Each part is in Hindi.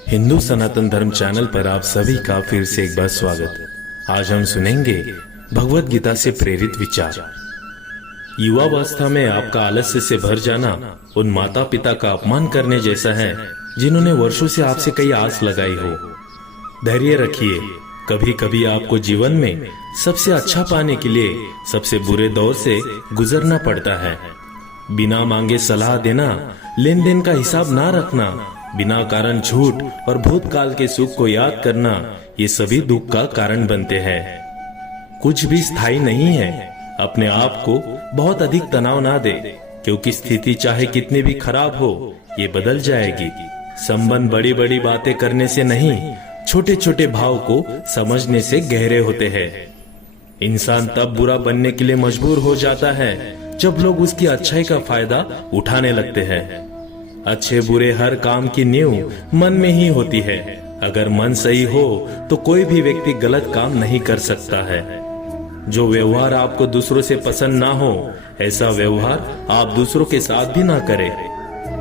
हिंदू सनातन धर्म चैनल पर आप सभी का फिर से एक बार स्वागत। आज हम सुनेंगे भगवत गीता से प्रेरित विचार। युवावस्था में आपका आलस्य से भर जाना उन माता पिता का अपमान करने जैसा है जिन्होंने वर्षों से आपसे कई आस लगाई हो। धैर्य रखिए, कभी कभी आपको जीवन में सबसे अच्छा पाने के लिए सबसे बुरे दौर से गुजरना पड़ता है। बिना मांगे सलाह देना, लेन देन का हिसाब ना रखना, बिना कारण झूठ और भूतकाल के सुख को याद करना, ये सभी दुख का कारण बनते हैं। कुछ भी स्थायी नहीं है। अपने आप को बहुत अधिक तनाव ना दे, क्योंकि स्थिति चाहे कितनी भी खराब हो, ये बदल जाएगी। संबंध बड़ी बड़ी बातें करने से नहीं, छोटे छोटे भाव को समझने से गहरे होते हैं। इंसान तब बुरा बनने के लिए मजबूर हो जाता है जब लोग उसकी अच्छाई का फायदा उठाने लगते हैं। अच्छे बुरे हर काम की नींव मन में ही होती है। अगर मन सही हो तो कोई भी व्यक्ति गलत काम नहीं कर सकता है। जो व्यवहार आपको दूसरों से पसंद ना हो, ऐसा व्यवहार आप दूसरों के साथ भी ना करें।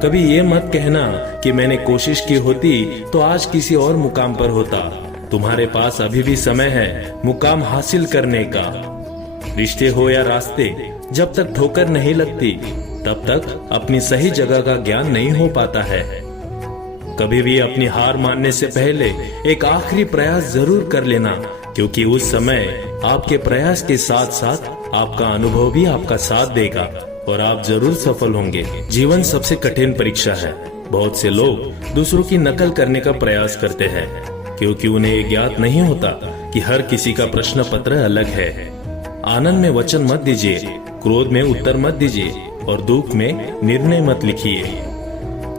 कभी ये मत कहना कि मैंने कोशिश की होती तो आज किसी और मुकाम पर होता। तुम्हारे पास अभी भी समय है मुकाम हासिल करने का। रिश्ते हो या रास्ते, जब तक ठोकर नहीं लगती तब तक अपनी सही जगह का ज्ञान नहीं हो पाता है। कभी भी अपनी हार मानने से पहले एक आखिरी प्रयास जरूर कर लेना, क्योंकि उस समय आपके प्रयास के साथ साथ आपका अनुभव भी आपका साथ देगा और आप जरूर सफल होंगे। जीवन सबसे कठिन परीक्षा है। बहुत से लोग दूसरों की नकल करने का प्रयास करते हैं, क्योंकि उन्हें ये ज्ञात नहीं होता कि हर किसी का प्रश्न पत्र अलग है। आनंद में वचन मत दीजिए, क्रोध में उत्तर मत दीजिए और दुख में निर्णय मत लिखिए।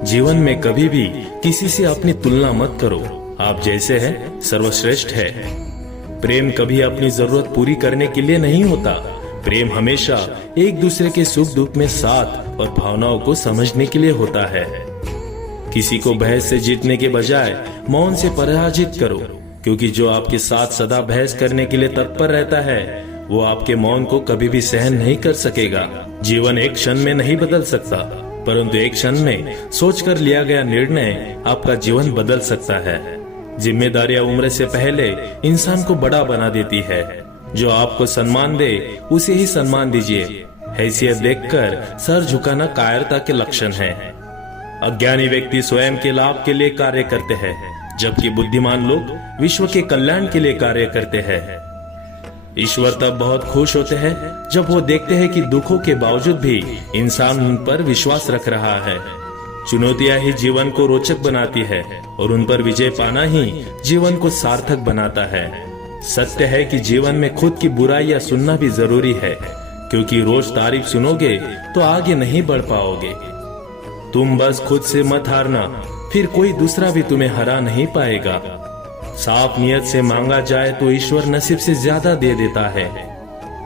जीवन में कभी भी किसी से अपनी तुलना मत करो। आप जैसे हैं सर्वश्रेष्ठ है। प्रेम कभी अपनी जरूरत पूरी करने के लिए नहीं होता। प्रेम हमेशा एक दूसरे के सुख दुख में साथ और भावनाओं को समझने के लिए होता है। किसी को बहस से जीतने के बजाय मौन से पराजित करो, क्योंकि जो आपके साथ सदा बहस करने के लिए तत्पर रहता है वो आपके मौन को कभी भी सहन नहीं कर सकेगा। जीवन एक क्षण में नहीं बदल सकता, परंतु एक क्षण में सोचकर लिया गया निर्णय आपका जीवन बदल सकता है। जिम्मेदारियां उम्र से पहले इंसान को बड़ा बना देती है। जो आपको सम्मान दे उसे ही सम्मान दीजिए। हैसियत देखकर सर झुकाना कायरता के लक्षण है। अज्ञानी व्यक्ति स्वयं के लाभ के लिए कार्य करते हैं, जबकि बुद्धिमान लोग विश्व के कल्याण के लिए कार्य करते हैं। ईश्वर तब बहुत खुश होते हैं जब वो देखते हैं कि दुखों के बावजूद भी इंसान उन पर विश्वास रख रहा है। चुनौतियां ही जीवन को रोचक बनाती है और उन पर विजय पाना ही जीवन को सार्थक बनाता है। सत्य है कि जीवन में खुद की बुराइयां सुनना भी जरूरी है, क्योंकि रोज तारीफ सुनोगे तो आगे नहीं बढ़ पाओगे। तुम बस खुद से मत हारना, फिर कोई दूसरा भी तुम्हें हरा नहीं पाएगा। साफ नियत से मांगा जाए तो ईश्वर नसीब से ज्यादा दे देता है।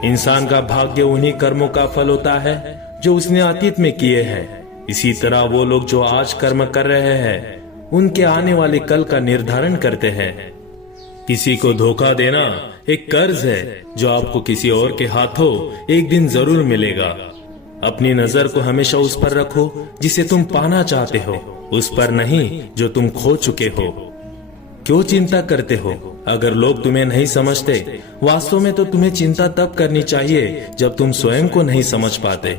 इंसान का भाग्य उन्हीं कर्मों का फल होता है जो उसने अतीत में किए हैं। इसी तरह वो लोग जो आज कर्म कर रहे हैं उनके आने वाले कल का निर्धारण करते हैं। किसी को धोखा देना एक कर्ज है जो आपको किसी और के हाथों एक दिन जरूर मिलेगा। अपनी नजर को हमेशा उस पर रखो जिसे तुम पाना चाहते हो, उस पर नहीं जो तुम खो चुके हो। क्यों चिंता करते हो? अगर लोग तुम्हें नहीं समझते, वास्तव में तो तुम्हें चिंता तब करनी चाहिए जब तुम स्वयं को नहीं समझ पाते।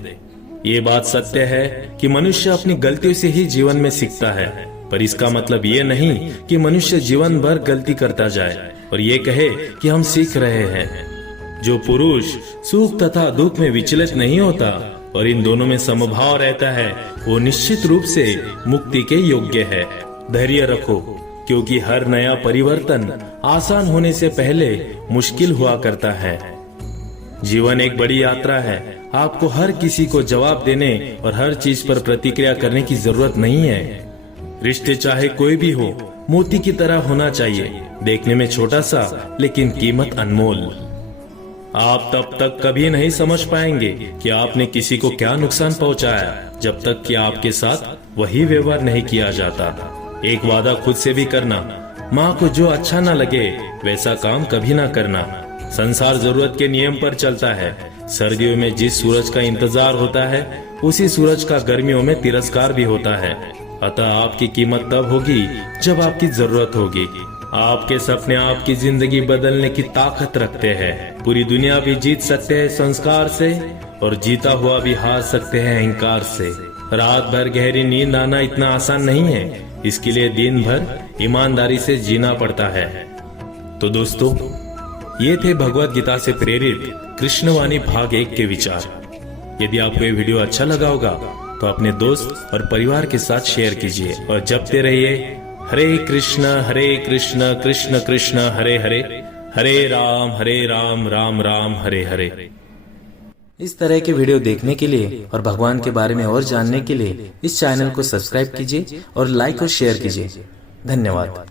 ये बात सत्य है कि मनुष्य अपनी गलतियों से ही जीवन में सीखता है, पर इसका मतलब ये नहीं कि मनुष्य जीवन भर गलती करता जाए और ये कहे कि हम सीख रहे हैं। जो पुरुष सुख तथा दुख में विचलित नहीं होता और इन दोनों में समभाव रहता है, वो निश्चित रूप से मुक्ति के योग्य है। धैर्य रखो, क्योंकि हर नया परिवर्तन आसान होने से पहले मुश्किल हुआ करता है। जीवन एक बड़ी यात्रा है। आपको हर किसी को जवाब देने और हर चीज पर प्रतिक्रिया करने की जरूरत नहीं है। रिश्ते चाहे कोई भी हो, मोती की तरह होना चाहिए, देखने में छोटा सा लेकिन कीमत अनमोल। आप तब तक कभी नहीं समझ पाएंगे कि आपने किसी को क्या नुकसान पहुंचाया, जब तक कि आपके साथ वही व्यवहार नहीं किया जाता। एक वादा खुद से भी करना, माँ को जो अच्छा ना लगे वैसा काम कभी ना करना। संसार जरूरत के नियम पर चलता है। सर्दियों में जिस सूरज का इंतजार होता है, उसी सूरज का गर्मियों में तिरस्कार भी होता है। अतः आपकी कीमत तब होगी जब आपकी जरूरत होगी। आपके सपने आपकी जिंदगी बदलने की ताकत रखते हैं। पूरी दुनिया भी जीत सकते हैं संस्कार से, और जीता हुआ भी हार सकते हैं अहंकार से। रात भर गहरी नींद आना इतना आसान नहीं है, इसके लिए दिन भर ईमानदारी से जीना पड़ता है। तो दोस्तों, ये थे भगवत गीता से प्रेरित कृष्णवाणी भाग 1 के विचार। यदि आपको ये वीडियो अच्छा लगा होगा तो अपने दोस्त और परिवार के साथ शेयर कीजिए और जपते रहिए हरे कृष्ण कृष्ण कृष्ण हरे हरे, हरे राम राम राम हरे हरे। इस तरह के वीडियो देखने के लिए और भगवान के बारे में और जानने के लिए इस चैनल को सब्सक्राइब कीजिए और लाइक और शेयर कीजिए। धन्यवाद।